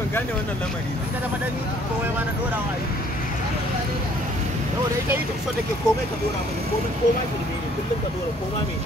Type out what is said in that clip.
ban gane wannan lamari ba. In ka zama dan komai ma na dora wa yi. Yau da ita yi so take komai ka dora mai komai shirme ne kullum ka dora koma mai